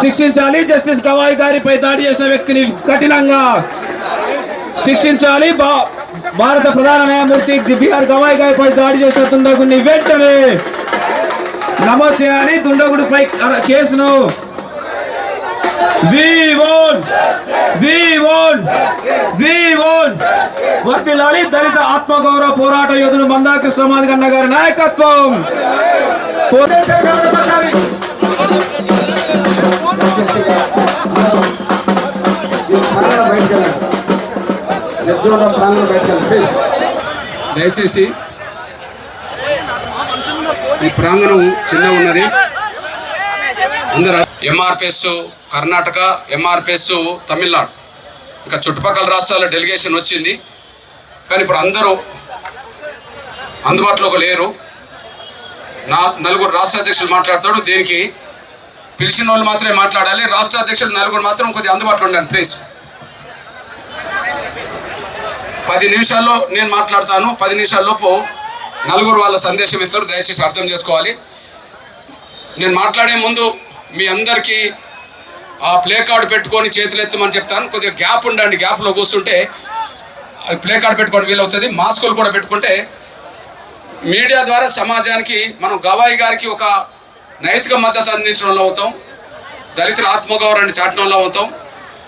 శిక్షించాలి. జస్టిస్ గవాయ్ గారిపై దాడి చేసిన వ్యక్తిని కఠినంగా శిక్షించాలి. భారత ప్రధాన న్యాయమూర్తి బిఆర్ గవాయ్ గారిపై దాడి చేసిన దుండగుడిని వెంటనే నమోదు చేయాలి. దుండగుడిపై కేసును వర్ధిల్లాలి. దళిత ఆత్మగౌరవ పోరాట యోధుడు మందాకృష్ణ మాదిగన్న గారి నాయకత్వం. దయచేసి ఈ ప్రాంగణం చిన్న ఉన్నది. అందరూ ఎంఆర్పిఎస్ కర్ణాటక, ఎంఆర్పిఎస్ తమిళనాడు, ఇంకా చుట్టుపక్కల రాష్ట్రాల డెలిగేషన్ వచ్చింది. కానీ ఇప్పుడు అందరూ అందుబాటులోకి లేరు. నలుగురు రాష్ట్ర అధ్యక్షులు మాట్లాడతాడు. దీనికి పిలిచిన వాళ్ళు మాత్రమే మాట్లాడాలి. రాష్ట్ర అధ్యక్షులు నలుగురు మాత్రం కొద్దిగా అందుబాటులో ఉండండి ప్లీజ్. 10 నిమిషాల్లో నేను మాట్లాడతాను. 10 నిమిషాల్లోపు నలుగురు వాళ్ళ సందేశం ఇస్తారు. దయచేసి అర్థం చేసుకోవాలి. నేను మాట్లాడే ముందు మీ అందరికీ ఆ ప్లే కార్డు పెట్టుకొని చేతులు ఎత్తమని చెప్తాను. కొద్దిగా గ్యాప్ ఉండండి. గ్యాప్లో కూర్చుంటే ప్లే కార్డు పెట్టుకోవడం వీలవుతుంది. మాస్కులు కూడా పెట్టుకుంటే మీడియా ద్వారా సమాజానికి మనం గవాయి గారికి ఒక నైతిక మద్దతు అందించడంలో అవుతాం. దళితుల ఆత్మగౌరవాన్ని చాటడంలో అవుతాం.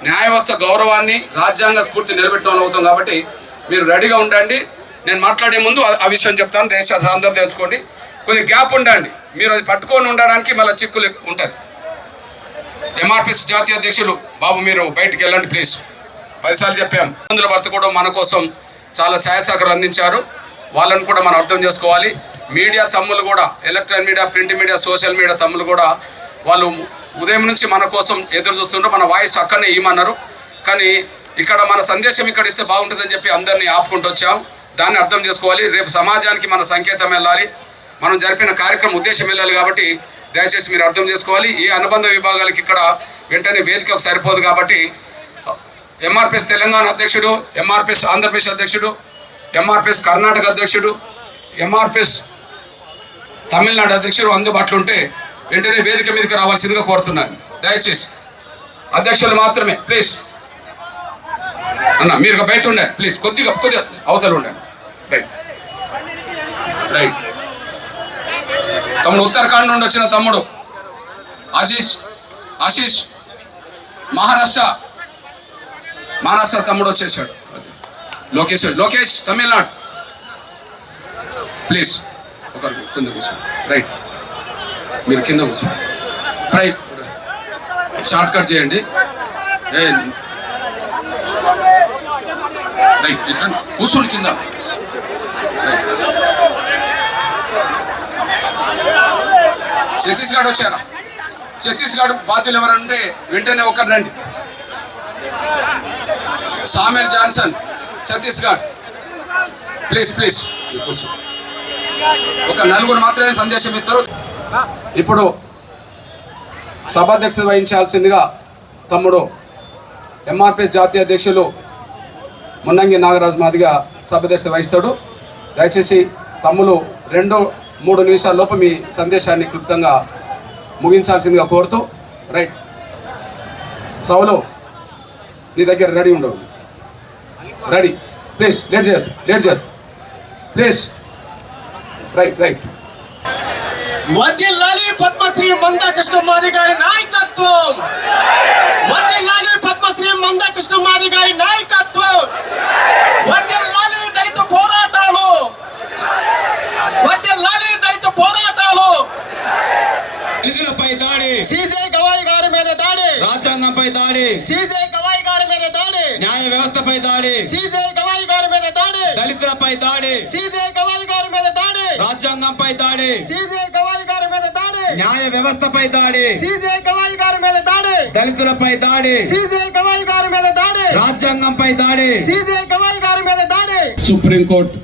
న్యాయ వ్యవస్థ గౌరవాన్ని, రాజ్యాంగ స్ఫూర్తి నిలబెట్టడంలో అవుతాం. కాబట్టి మీరు రెడీగా ఉండండి. నేను మాట్లాడే ముందు ఆ విషయం చెప్తాను. దయచేసి అందరూ తెలుసుకోండి. కొద్దిగా గ్యాప్ ఉండండి. మీరు అది పట్టుకొని ఉండడానికి మళ్ళీ చిక్కులు ఉంటుంది. ఎంఆర్పిఎస్ జాతీయ అధ్యక్షులు బాబు మీరు బయటికి వెళ్ళండి ప్లీజ్. 10 సార్లు చెప్పాం. ఇబ్బందుల భర్త కూడా మన కోసం చాలా సహాయ సహకారాలు అందించారు. వాళ్ళని కూడా మనం అర్థం చేసుకోవాలి. మీడియా తమ్ములు కూడా, electronic media, print media, social media తమ్ములు కూడా వాళ్ళు ఉదయం నుంచి మన కోసం ఎదురు చూస్తుంటారు. మన వాయిస్ అక్కడనే ఇవ్వమన్నారు. కానీ ఇక్కడ మన సందేశం ఇక్కడ ఇస్తే బాగుంటుందని చెప్పి అందరినీ ఆపుకుంటూ వచ్చాం. దాన్ని అర్థం చేసుకోవాలి. రేపు సమాజానికి మన సంకేతం వెళ్ళాలి. మనం జరిపిన కార్యక్రమం ఉద్దేశం వెళ్ళాలి. కాబట్టి దయచేసి మీరు అర్థం చేసుకోవాలి. ఈ అనుబంధ విభాగాలకి ఇక్కడ వెంటనే వేదికకు సరిపోదు. కాబట్టి ఎంఆర్పిఎస్ తెలంగాణ అధ్యక్షుడు, ఎంఆర్పిఎస్ ఆంధ్రప్రదేశ్ అధ్యక్షుడు, ఎంఆర్పిఎస్ కర్ణాటక అధ్యక్షుడు, ఎంఆర్పిఎస్ తమిళనాడు అధ్యక్షుడు అందుబాటులో ఉంటే వెంటనే వేదిక మీదకి రావాల్సిందిగా కోరుతున్నాను. దయచేసి అధ్యక్షులు మాత్రమే ప్లీజ్. అన్న మీరు బయట ఉండండి ప్లీజ్. కొద్దిగా అవతల ఉండండి. రైట్. తమ్ముడు ఉత్తరాఖండ్ నుండి వచ్చిన తమ్ముడు ఆశీష్ మహారాష్ట్ర తమ్ముడు వచ్చేసాడు. లోకేష్ తమిళనాడు ప్లీజ్. ఒకరు కింద కూర్చోండి. రైట్, మీరు కింద కూర్చోండి. రైట్, షార్ట్ కట్ చేయండి. రైట్, ఇట్లా కూర్చోండి కింద. ఛత్తీస్గఢ్ వచ్చారా? ఛత్తీస్గఢ్ బాధ్యులు ఎవరంటే వెంటనే ఒకరు రండి. సామ్యుల్ జాన్సన్ ఛత్తీస్గఢ్ ప్లీజ్ కూర్చో. ఒక నలుగురు మాత్రమే సందేశం ఇస్తారు. ఇప్పుడు సభాధ్యక్షత వహించాల్సిందిగా తమ్ముడు ఎంఆర్పిఎస్ జాతీయ అధ్యక్షులు మున్నంగి నాగరాజు మాదిగా సభాధ్యక్షత వహిస్తాడు. దయచేసి తమ్ములు 2-3 నిమిషాల లోపు మీ సందేశాన్ని క్లుప్తంగా ముగించాల్సిందిగా కోరుతూ. రైట్, సౌలు నీ దగ్గర రెడీ ఉండవు. Ready please. లేట్ చేయద్దు ప్లీజ్. రైట్. వర్ధిల్లాలి పద్మశ్రీ మందాకృష్ణ మాదిగ గారి నాయకత్వం. వర్ధిల్లాలి పద్మశ్రీ మందాకృష్ణ మాదిగ గారి నాయకత్వం. వర్ధిల్లాలి దళిత పోరాటాలు. వర్ధిల్లాలి దళిత పోరాటాలు. దళితులపై దాడి, సీజే గవాయి గారి మీద దాడి, రాజ్యాంగంపై దాడి, సీజే గవాయి గారి మీద దాడి, న్యాయ వ్యవస్థపై దాడి, సీజే గవాయి గారి మీద దాడి, దళితులపై దాడి, సీజే గవాయి గారి మీద దాడి, రాజ్యాంగంపై దాడి, సీజే గవాయి గారి మీద దాడి, న్యాయ వ్యవస్థపై దాడి, సీజే గవాయి గారి మీద దాడి, దళితులపై దాడి, సీజే గవాయి గారి మీద దాడి, రాజ్యాంగంపై దాడి, సీజే గవాయి గారి మీద దాడి. సుప్రీంకోర్టు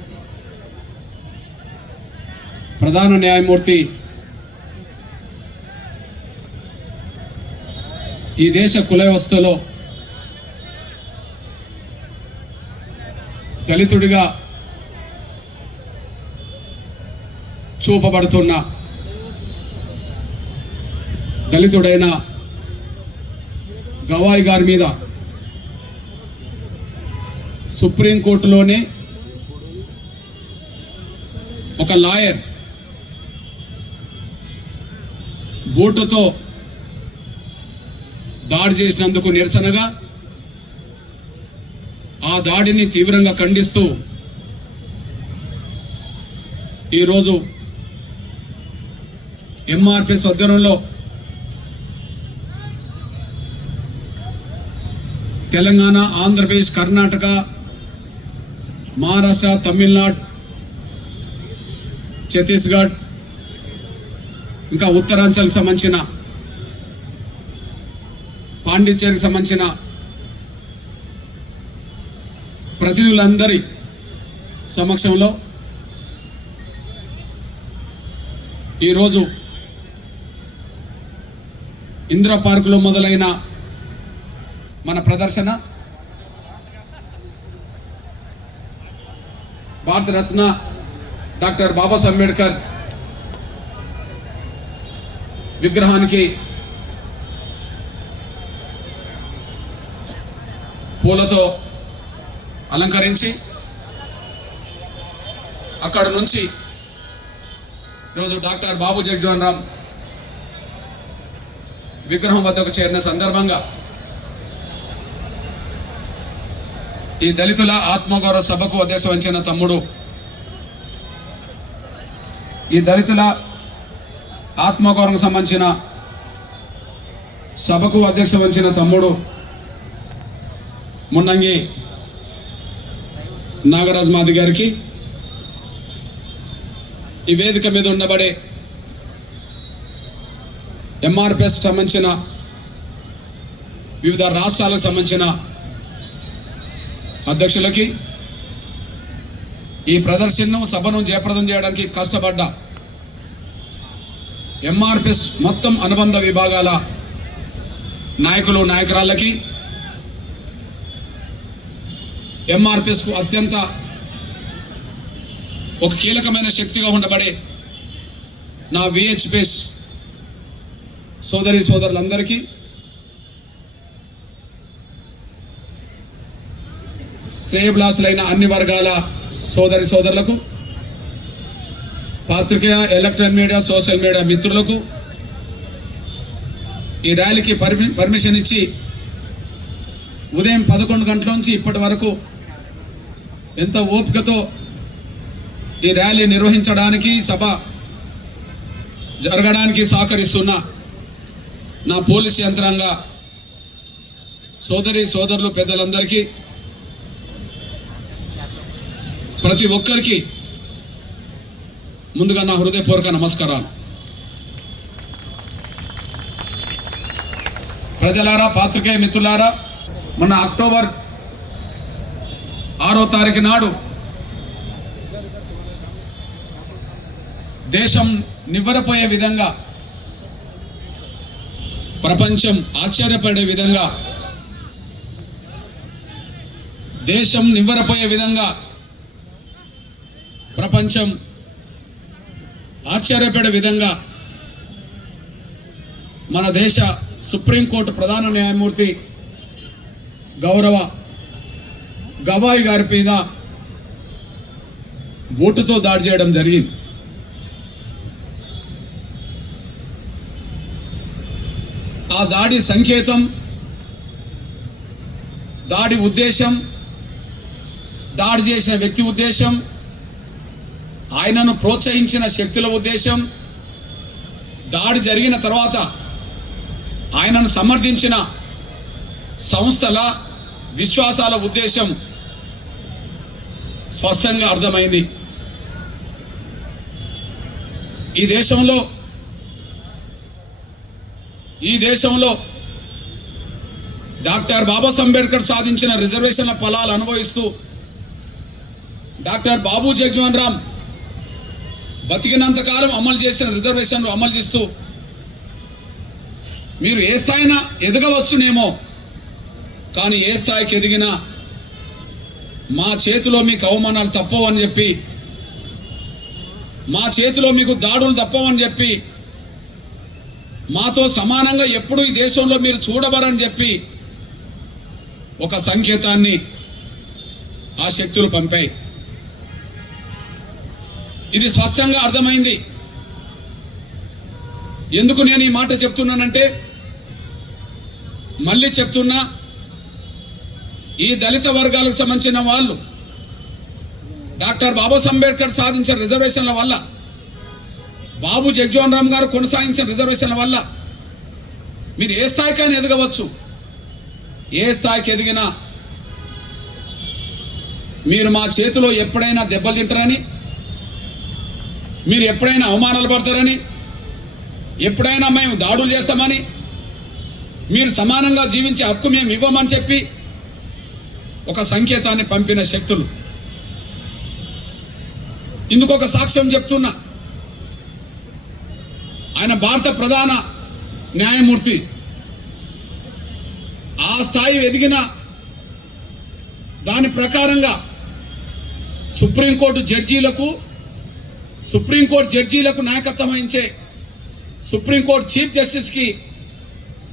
ప్రధాన న్యాయమూర్తి ఈ దేశ కుల వ్యవస్థలో దళితుడిగా చూపబడుతున్న దళితుడైన గవాయి గారి మీద సుప్రీంకోర్టులోనే ఒక లాయర్ బూటుతో దాడి చేసినందుకు నిరసనగా ఆ దాడిని తీవ్రంగా ఖండిస్తూ ఈరోజు ఎంఆర్పిఎస్ ఆధ్వర్యంలో తెలంగాణ, ఆంధ్రప్రదేశ్, కర్ణాటక, మహారాష్ట్ర, తమిళనాడు, ఛత్తీస్గఢ్, ఇంకా ఉత్తరాంచల్కి సంబంధించిన, పాండిచ్చేరికి సంబంధించిన ప్రతినిధులందరి సమక్షంలో ఈరోజు ఇందిరా పార్కులో మొదలైన మన ప్రదర్శన భారతరత్న డాక్టర్ బాబాసాహెబ్ అంబేద్కర్ విగ్రహానికి పూలతో అలంకరించి అక్కడ నుంచి ఈరోజు డాక్టర్ బాబు జగజ్జీవన్ రామ్ విగ్రహం వద్దకు చేరిన సందర్భంగా ఈ దళితుల ఆత్మగౌరవ సభకు అధ్యక్ష వహించిన తమ్ముడు, ఈ దళితుల ఆత్మగౌరవం సంబంధించిన సభకు అధ్యక్ష వహించిన తమ్ముడు మున్నంగి నాగరాజ్ మాది గారికి, ఈ వేదిక మీద ఉండబడే ఎంఆర్పిఎస్ సంబంధించిన వివిధ రాష్ట్రాలకు సంబంధించిన అధ్యక్షులకి, ఈ ప్రదర్శనను సభను జయప్రదం చేయడానికి కష్టపడ్డ ఎంఆర్పిఎస్ మొత్తం అనుబంధ విభాగాల నాయకులు, నాయకురాళ్ళకి, ఎంఆర్పిఎస్కు అత్యంత ఒక కీలకమైన శక్తిగా ఉండబడే నా విహెచ్పిఎస్ సోదరి సోదరులందరికీ, శ్రేయభిలాషులైన అన్ని వర్గాల సోదరి సోదరులకు, పాత్రికేయ, ఎలక్ట్రానిక్ మీడియా, సోషల్ మీడియా మిత్రులకు, ఈ ర్యాలీకి పర్మిషన్ ఇచ్చి ఉదయం 11 గంటల నుంచి ఇప్పటి వరకు ఎంతో ఓపికతో ఈ ర్యాలీ నిర్వహించడానికి, సభ జరగడానికి సహకరిస్తున్న నా పోలీస్ యంత్రాంగ సోదరి సోదరులు, పెద్దలందరికీ, ప్రతి ఒక్కరికి ముందుగా నా హృదయపూర్వక నమస్కారాలు. ప్రజలారా, పాత్రికేయ మిత్రులారా, మొన్న అక్టోబర్ 6వ తారీఖు నాడు దేశం నివ్వెరపోయే విధంగా, ప్రపంచం ఆశ్చర్యపడే విధంగా, దేశం నివ్వెరపోయే విధంగా, ప్రపంచం ఆశ్చర్యపడే విధంగా మన దేశ సుప్రీంకోర్టు ప్రధాన న్యాయమూర్తి గౌరవ గవాయి గారి మీద బూటుతో దాడి చేయడం జరిగింది. ఆ దాడి సంకేతం, దాడి ఉద్దేశం, దాడి చేసిన వ్యక్తి ఉద్దేశం, ఆయనను ప్రోత్సహించిన శక్తుల ఉద్దేశం, దాడి జరిగిన తర్వాత ఆయనను సమర్థించిన సంస్థల విశ్వాసాల ఉద్దేశం స్పష్టంగా అర్థమైంది. ఈ దేశంలో డాక్టర్ బాబాసాహెబ్ అంబేద్కర్ సాధించిన రిజర్వేషన్ల ఫలాలు అనుభవిస్తూ డాక్టర్ బాబు జగజ్జీవన్ రామ్ బతికినంతకాలం అమలు చేసిన రిజర్వేషన్లు అమలు చేస్తూ మీరు ఏ స్థాయిన ఎదగవచ్చునేమో, కానీ ఏ స్థాయికి ఎదిగినా మా చేతిలో మీకు అవమానాలు తప్పవని చెప్పి, మా చేతిలో మీకు దాడులు తప్పవని చెప్పి, మాతో సమానంగా ఎప్పుడు ఈ దేశంలో మీరు చూడబరని చెప్పి ఒక సంకేతాన్ని ఆ శక్తులు పంపాయి. ఇది స్పష్టంగా అర్థమైంది. ఎందుకు నేను ఈ మాట చెప్తున్నానంటే, మళ్ళీ చెప్తున్నా, ఈ దళిత వర్గాలకు సంబంధించిన వాళ్ళు డాక్టర్ బాబాసాహెబ్ అంబేద్కర్ సాధించిన రిజర్వేషన్ల వల్ల, బాబు జగ్జీవన్ రామ్ గారు కొనసాగించిన రిజర్వేషన్ల వల్ల మీరు ఏ స్థాయికైనా ఎదగవచ్చు. ఏ స్థాయికి ఎదిగినా మీరు మా చేతిలో ఎప్పుడైనా దెబ్బలు తింటారని, మీరు ఎప్పుడైనా అవమానాలు పడతారని, ఎప్పుడైనా మేము దాడులు చేస్తామని, మీరు సమానంగా జీవించే హక్కు మేము ఇవ్వమని చెప్పి ఒక సంకేతాన్ని పంపిన శక్తులు. ఇందుకు ఒక సాక్ష్యం చెప్తున్నా. ఆయన భారత ప్రధాన న్యాయమూర్తి. ఆ స్థాయి ఎదిగిన దాని ప్రకారంగా సుప్రీంకోర్టు జడ్జీలకు నాయకత్వం వహించే సుప్రీంకోర్టు చీఫ్ జస్టిస్కి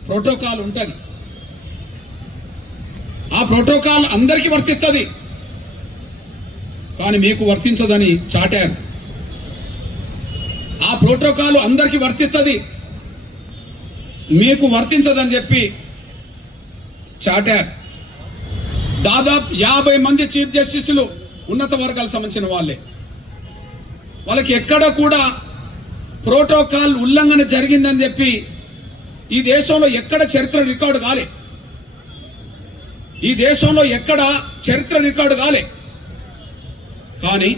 ప్రోటోకాల్ ఉంటుంది. ఆ ప్రోటోకాల్ అందరికీ వర్తిస్తుంది, కానీ మీకు వర్తించదని చాటారు. ఆ ప్రోటోకాల్ అందరికీ వర్తిస్తుంది, మీకు వర్తించదని చెప్పి చాటారు. దాదాపు 50 మంది చీఫ్ జస్టిస్లు ఉన్నత వర్గాలకు సంబంధించిన వాళ్ళే. వాళ్ళకి ఎక్కడ కూడా ప్రోటోకాల్ ఉల్లంఘన జరిగిందని చెప్పి ఈ దేశంలో ఎక్కడ చరిత్ర రికార్డు కాలే. ఈ దేశంలో ఎక్కడ చరిత్ర రికార్డు కాలే. కానీ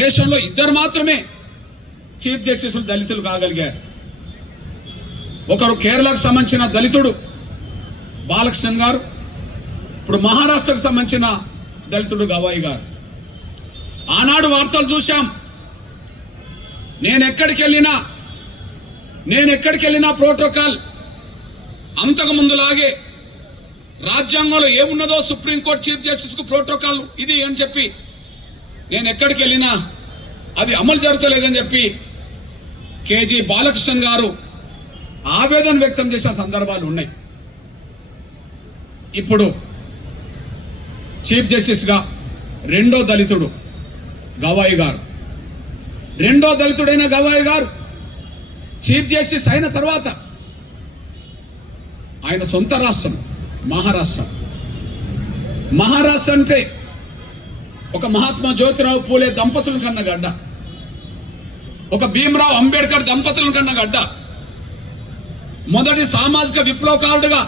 దేశంలో 2 మాత్రమే చీఫ్ జస్టిస్లు దళితులు కాగలిగారు. ఒకరు కేరళకు సంబంధించిన దళితుడు బాలకృష్ణన్ గారు, ఇప్పుడు మహారాష్ట్రకు సంబంధించిన దళితుడు గవాయి గారు. ఆనాడు వార్తలు చూశాం. నేను ఎక్కడికి వెళ్ళినా ప్రోటోకాల్ అంతకు ముందులాగే రాజ్యాంగంలో ఏమున్నదో సుప్రీంకోర్టు చీఫ్ జస్టిస్కు ప్రోటోకాల్ ఇది అని చెప్పి నేను ఎక్కడికి వెళ్ళినా అది అమలు జరుగుతలేదని చెప్పి కేజీ బాలకృష్ణన్ గారు ఆవేదన వ్యక్తం చేసిన సందర్భాలు ఉన్నాయి. ఇప్పుడు చీఫ్ జస్టిస్గా రెండో దళితుడు గవాయి గారు, రెండో దళితుడైన గవాయి గారు చీఫ్ జస్టిస్ అయిన తర్వాత ఆయన సొంత రాష్ట్రం మహారాష్ట్ర అంటే ఒక మహాత్మా జ్యోతిరావు పూలే దంపతుల కన్న గడ్డ, ఒక భీమరావు అంబేద్కర్ దంపతుల కన్న గడ్డ, మొదటి సామాజిక విప్లవకారుడుగా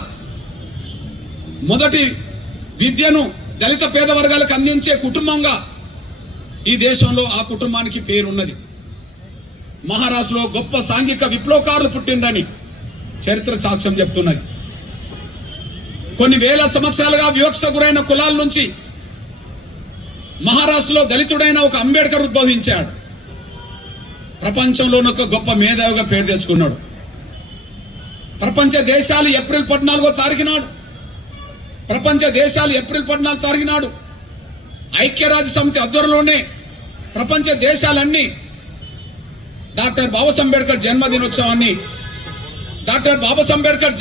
మొదటి విద్యను దళిత పేద వర్గాలకు అందించే కుటుంబంగా ఈ దేశంలో ఆ కుటుంబానికి పేరున్నది. మహారాష్ట్రలో గొప్ప సాంఘిక విప్లవకారులు పుట్టిండని చరిత్ర సాక్ష్యం చెప్తున్నది. కొన్ని వేల సంవత్సరాలుగా వివక్షత గురైన కులాల నుంచి మహారాష్ట్రలో దళితుడైన ఒక అంబేద్కర్ ఉద్భవించాడు. ప్రపంచంలోని ఒక గొప్ప మేధావిగా పేరు తెచ్చుకున్నాడు. ప్రపంచ దేశాలు ఏప్రిల్ 14వ తారీఖు నాడు ఐక్యరాజ్య సమితి ఆధ్వర్యంలోనే ప్రపంచ దేశాలన్నీ డాక్టర్ బాబాసాహెబ్ అంబేద్కర్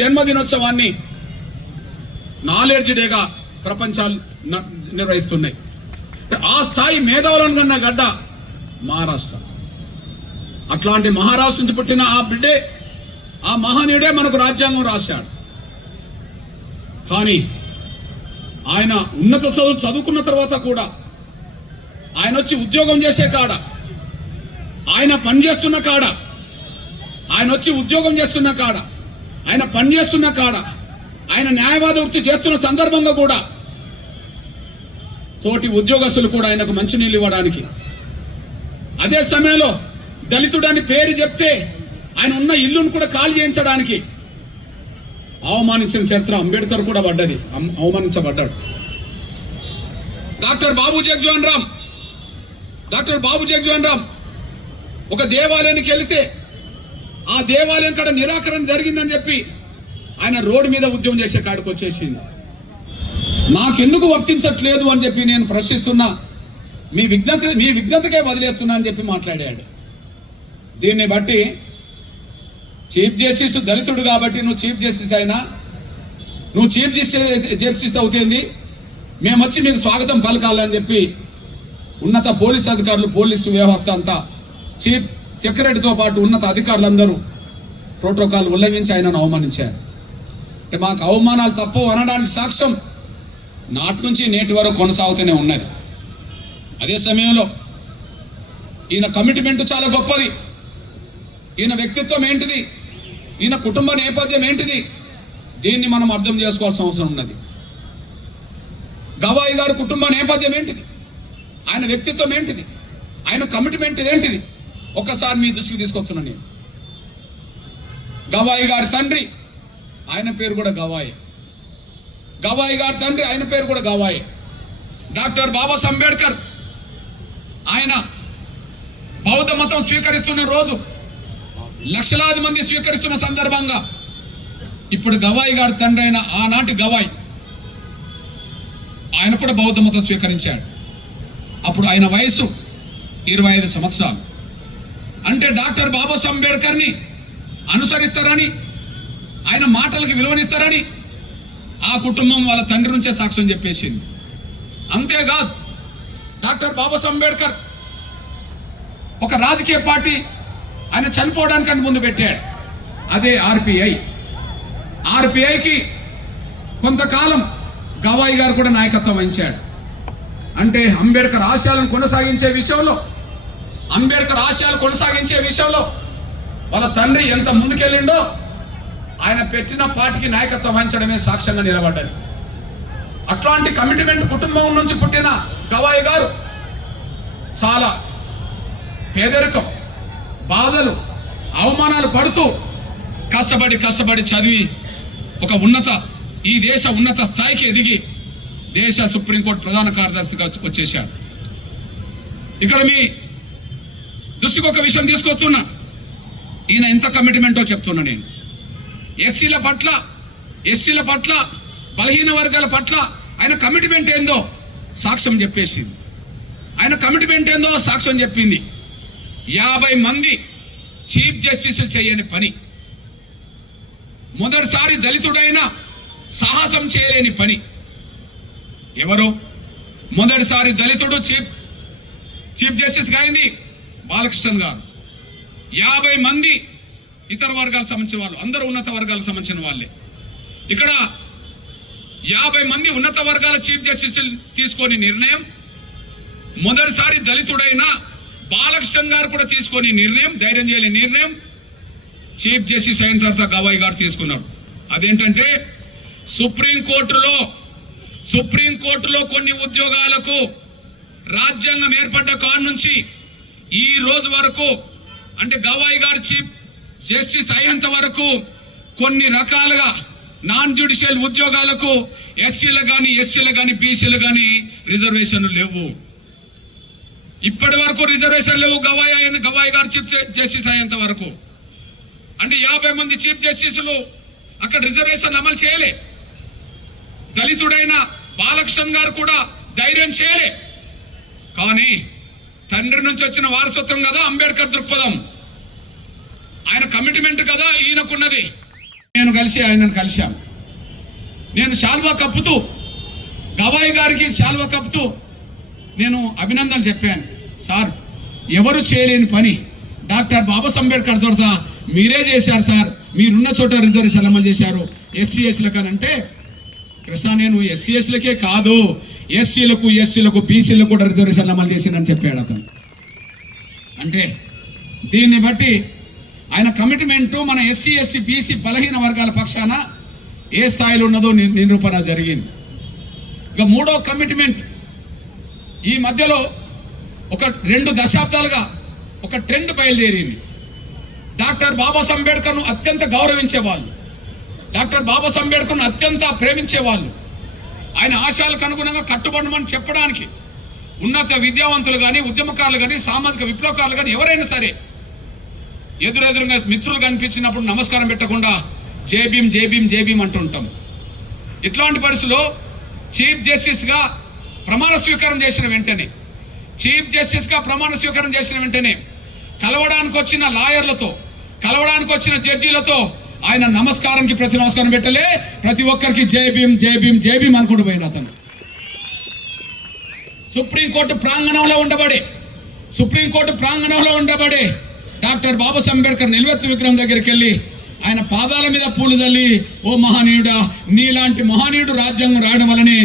జన్మదినోత్సవాన్ని నాలెడ్జ్ డేగా ప్రపంచాలు నిర్వహిస్తున్నాయి. ఆ స్థాయి మేధావులను కన్న గడ్డ మహారాష్ట్ర. అట్లాంటి మహారాష్ట్ర నుంచి పుట్టిన ఆ బిడ్డే, ఆ మహనీయుడే మనకు రాజ్యాంగం రాశాడు. కానీ ఆయన ఉన్నత చదువులు చదువుకున్న తర్వాత కూడా ఆయన వచ్చి ఉద్యోగం చేసే కాడ, ఆయన పనిచేస్తున్న కాడ, ఆయన వచ్చి ఉద్యోగం చేస్తున్న కాడ, ఆయన పనిచేస్తున్న కాడ, ఆయన న్యాయవాద వృత్తి చేస్తున్న సందర్భంగా కూడా తోటి ఉద్యోగస్తులు కూడా ఆయనకు మంచినీళ్ళు ఇవ్వడానికి, అదే సమయంలో దళితుడని పేరు చెప్తే ఆయన ఉన్న ఇల్లును కూడా ఖాళీ చేయించడానికి అవమానించిన చరిత్ర అంబేద్కర్ కూడా అవమానించబడ్డాడు. డాక్టర్ బాబు జగ్జీవన్ రామ్ ఒక దేవాలయానికి వెళితే ఆ దేవాలయం కాడ నిరాకరణ జరిగిందని చెప్పి ఆయన రోడ్డు మీద ఉద్యమం చేసే కాడికి వచ్చేసింది. నాకెందుకు వర్తించట్లేదు అని చెప్పి నేను ప్రశ్నిస్తున్నా, మీ విజ్ఞతకే వదిలేస్తున్నా అని చెప్పి మాట్లాడాడు. దీన్ని బట్టి చీఫ్ జస్టిస్ దళితుడు కాబట్టి నువ్వు చీఫ్ జస్టిస్ అయినా నువ్వు చీఫ్ జస్టిస్ అవుతుంది, మేము వచ్చి మీకు స్వాగతం పలకాలని చెప్పి ఉన్నత పోలీస్ అధికారులు, పోలీసు వ్యవస్థ అంతా, చీఫ్ సెక్రటరీతో పాటు ఉన్నత అధికారులందరూ ప్రోటోకాల్ ఉల్లంఘించి ఆయనను అవమానించారు. అంటే మాకు అవమానాలు తప్పు అనడానికి సాక్ష్యం నాటి నుంచి నేటి వరకు కొనసాగుతూనే ఉన్నది. అదే సమయంలో ఈయన కమిట్మెంట్ చాలా గొప్పది, ఈయన వ్యక్తిత్వం ఏంటిది, ఈయన కుటుంబ నేపథ్యం ఏంటిది, దీన్ని మనం అర్థం చేసుకోవాల్సిన అవసరం ఉన్నది. గవాయి గారి కుటుంబ నేపథ్యం ఏంటిది, ఆయన వ్యక్తిత్వం ఏంటిది, ఆయన కమిట్మెంట్ ఏంటిది, ఒక్కసారి మీ దృష్టికి తీసుకొస్తున్నా నేను. గవాయి గారి తండ్రి, ఆయన పేరు కూడా గవాయి. గవాయి గారి తండ్రి, ఆయన పేరు కూడా గవాయి. డాక్టర్ బాబాసాహెబ్ అంబేద్కర్ ఆయన బౌద్ధ మతం స్వీకరిస్తున్న రోజు, లక్షలాది మంది స్వీకరిస్తున్న సందర్భంగా ఇప్పుడు గవాయి గారి తండ్రి అయిన ఆనాటి గవాయి ఆయన కూడా బౌద్ధ మతం స్వీకరించాడు. అప్పుడు ఆయన వయసు 25 సంవత్సరాలు. అంటే డాక్టర్ బాబాసాహెబ్ అంబేద్కర్ని అనుసరిస్తారని, ఆయన మాటలకు విలువనిస్తారని ఆ కుటుంబం వాళ్ళ తండ్రి నుంచే సాక్ష్యం చెప్పేసింది. అంతేకాదు, డాక్టర్ బాబాసాహెబ్ అంబేద్కర్ ఒక రాజకీయ పార్టీ ఆయన చనిపోవడానికని ముందు పెట్టాడు, అదే ఆర్పిఐ. ఆర్పిఐకి కొంతకాలం గవాయి గారు కూడా నాయకత్వం వహించాడు. అంటే అంబేద్కర్ ఆశయాలను కొనసాగించే విషయంలో వాళ్ళ తండ్రి ఎంత ముందుకెళ్ళిండో ఆయన పెట్టిన పార్టీకి నాయకత్వం వహించడమే సాక్ష్యంగా నిలబడ్డది. అట్లాంటి కమిట్మెంట్ కుటుంబం నుంచి పుట్టిన గవాయి గారు చాలా పేదరికం, బాధలు, అవమానాలు పడుతూ కష్టపడి చదివి ఒక ఈ దేశ ఉన్నత స్థాయికి ఎదిగి దేశ సుప్రీంకోర్టు ప్రధాన కార్యదర్శిగా వచ్చేశాడు. ఇక్కడ మీ దృష్టికి ఒక విషయం తీసుకొస్తున్నా, ఈయన ఎంత కమిట్మెంటో చెప్తున్నా నేను. ఎస్సీల పట్ల బలహీన వర్గాల పట్ల ఆయన కమిట్మెంట్ ఏందో సాక్ష్యం చెప్పేసింది. ఆయన కమిట్మెంట్ ఏందో సాక్ష్యం చెప్పింది. 50 మంది చీఫ్ జస్టిస్ చేయని పని, మొదటిసారి దళితుడైన సాహసం చేయలేని పని. ఎవరు మొదటిసారి దళితుడు చీఫ్ జస్టిస్ అయింది? బాలకృష్ణన్ గారు. 50 మంది ఇతర వర్గాలకు సంబంధించిన వాళ్ళు, అందరూ ఉన్నత వర్గాలకు సంబంధించిన వాళ్ళే. ఇక్కడ 50 మంది ఉన్నత వర్గాల చీఫ్ జస్టిస్ తీసుకొని నిర్ణయం, మొదటిసారి దళితుడైన బాలకృష్ణన్ గారు కూడా తీసుకొని నిర్ణయం, ధైర్యం చేయలేని నిర్ణయం చీఫ్ జస్టిస్ అయిన తర్వాత గవాయి గారు తీసుకున్నాడు. అదేంటంటే సుప్రీంకోర్టులో కొన్ని ఉద్యోగాలకు రాజ్యాంగం ఏర్పడ్డ కాడ నుంచి ఈ రోజు వరకు, అంటే గవాయి గారు చీఫ్ జస్టిస్ అయ్యేంత వరకు కొన్ని రకాలుగా నాన్ జ్యుడిషియల్ ఉద్యోగాలకు ఎస్సీలు కానీ బీసీలు కానీ రిజర్వేషన్లు లేవు. ఇప్పటి వరకు రిజర్వేషన్ లేవు గవాయి గారు చీఫ్ జస్టిస్ అయ్యేంత వరకు. అంటే 50 మంది చీఫ్ జస్టిస్లు అక్కడ రిజర్వేషన్ అమలు చేయలే. దళితుడైన బాలకృష్ణన్ గారు కూడా ధైర్యం చేయలే. కానీ తండ్రి నుంచి వచ్చిన వారసత్వం కదా అంబేద్కర్ దృక్పథం, ఆయన కమిట్మెంట్ కదా ఈయనకున్నది. ఆయనను కలిశాను. నేను శాల్వా కప్పుతూ, గవాయి గారికి శాల్వా కప్పుతూ నేను అభినందన చెప్పాను. సార్, ఎవరు చేయలేని పని డాక్టర్ బాబాసాహెబ్ అంబేద్కర్ తర్వాత మీరే చేశారు సార్, మీరున్న చోట రిజర్వేషన్ అమలు చేశారు ఎస్సీ ఎస్టీలకు అంటే, కృష్ణ నేను ఎస్సీ ఎస్టీలకే కాదు ఎస్సీలకు బీసీలకు కూడా రిజర్వేషన్ అమలు చేసిందని చెప్పాడు అతను. అంటే దీన్ని బట్టి ఆయన కమిట్మెంట్ మన ఎస్సీ ఎస్టీ బీసీ బలహీన వర్గాల పక్షాన ఏ స్థాయిలో ఉన్నదో నిరూపణ జరిగింది. ఇక మూడో కమిట్మెంట్, ఈ మధ్యలో ఒక 2 దశాబ్దాలుగా ఒక ట్రెండ్ బయలుదేరింది. డాక్టర్ బాబాసాహెబ్ అంబేద్కర్ను అత్యంత గౌరవించేవాళ్ళు, డాక్టర్ బాబాసాహెబ్ అంబేద్కర్ను అత్యంత ప్రేమించేవాళ్ళు, ఆయన ఆశయాలకు అనుగుణంగా కట్టుబడమని చెప్పడానికి ఉన్నత విద్యావంతులు కానీ, ఉద్యమకారులు కానీ, సామాజిక విప్లవకారులు కానీ ఎవరైనా సరే ఎదురెదురుగా మిత్రులు కనిపించినప్పుడు నమస్కారం పెట్టకుండా జై భీమ్ అంటుంటాం. ఇట్లాంటి పరిస్థితుల్లో చీఫ్ జస్టిస్గా ప్రమాణ స్వీకారం చేసిన వెంటనే కలవడానికి వచ్చిన లాయర్లతో, కలవడానికి వచ్చిన జడ్జీలతో ఆయన నమస్కారంకి ప్రతి నమస్కారం పెట్టలే, ప్రతి ఒక్కరికి జై భీమ్ జై భీమ్ జై భీమ్ అనుకుంటూ పోయిన అతను సుప్రీంకోర్టు ప్రాంగణంలో ఉండబడే డాక్టర్ బాబాసాహెబ్ అంబేద్కర్ నిలువెత్తు విగ్రహం దగ్గరికి వెళ్ళి ఆయన పాదాల మీద పూలు తల్లి, ఓ మహనీయుడా, నీలాంటి మహనీయుడు రాజ్యాంగం రాయడం వల్లనే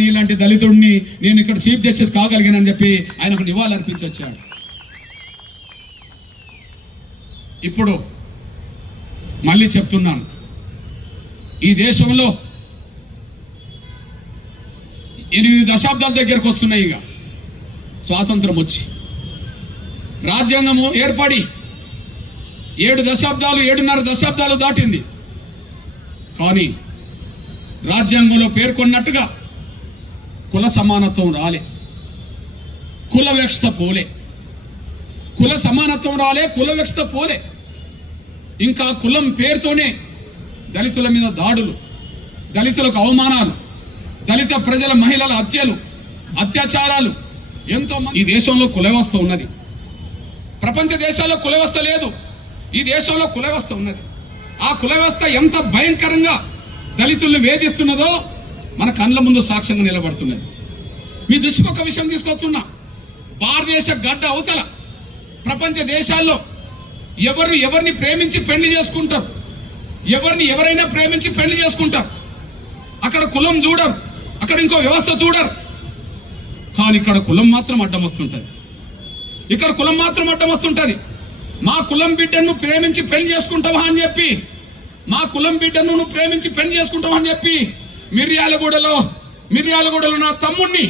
నీలాంటి దళితుడిని నేను ఇక్కడ చీఫ్ జస్టిస్ కాగలిగానని చెప్పి ఆయనకు నివాళులర్పించొచ్చాడు. ఇప్పుడు మళ్ళీ చెప్తున్నాను, ఈ దేశంలో 8 దశాబ్దాల దగ్గరకు వస్తున్నాయి. ఇక స్వాతంత్రం వచ్చి రాజ్యాంగము ఏర్పడి 7.5 దశాబ్దాలు దాటింది. కానీ రాజ్యాంగంలో పేర్కొన్నట్టుగా కుల సమానత్వం రాలే, కుల వివక్షత పోలే, కుల వివక్షత పోలే. ఇంకా కులం పేరుతోనే దళితుల మీద దాడులు, దళితులకు అవమానాలు, దళిత ప్రజల మహిళల హత్యలు, అత్యాచారాలు ఎంతో మంది. ఈ దేశంలో కుల వ్యవస్థ ఉన్నది. ప్రపంచ దేశాల్లో కుల వ్యవస్థ లేదు, ఈ దేశంలో కుల వ్యవస్థ ఉన్నది. ఆ కుల వ్యవస్థ ఎంత భయంకరంగా దళితులను వేధిస్తున్నదో మన కళ్ళ ముందు సాక్ష్యంగా నిలబడుతున్నది. మీ దృష్టికి ఒక విషయం తీసుకొస్తున్నా. భారతదేశ గడ్డ అవతల ప్రపంచ దేశాల్లో ఎవరిని ప్రేమించి పెళ్లి చేసుకుంటారు, ఎవరైనా ప్రేమించి పెళ్లి చేసుకుంటారు. అక్కడ కులం చూడరు, అక్కడ ఇంకో వ్యవస్థ చూడరు. కానీ ఇక్కడ కులం మాత్రం అడ్డం వస్తుంటది. మా కులం బిడ్డను ప్రేమించి పెళ్లి చేసుకుంటావా అని చెప్పి, మిర్యాలగూడలో నా తమ్ముడిని